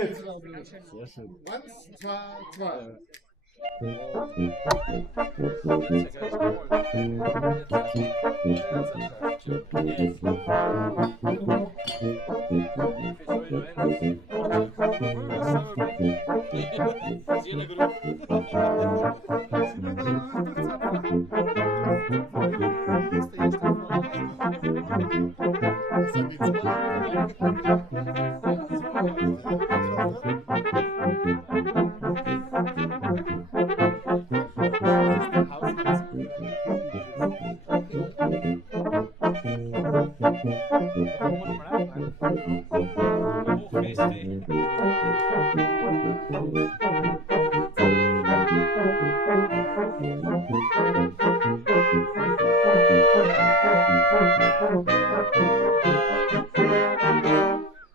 Sehr schön. 1, 2, 2.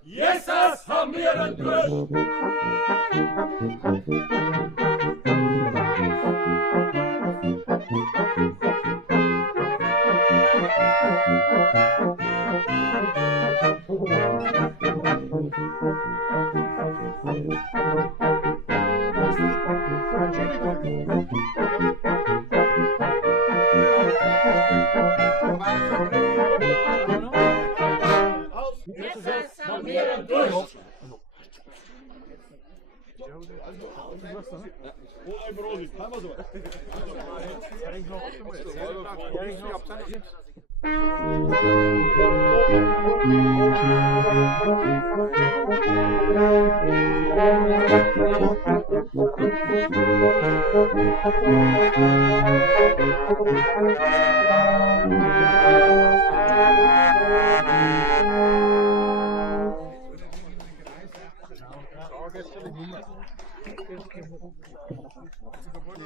Jesus haben wir einen Durst! Jesus haben wir einen Durst!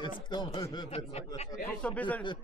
Jetzt kommen wir. Noch so ein bisschen.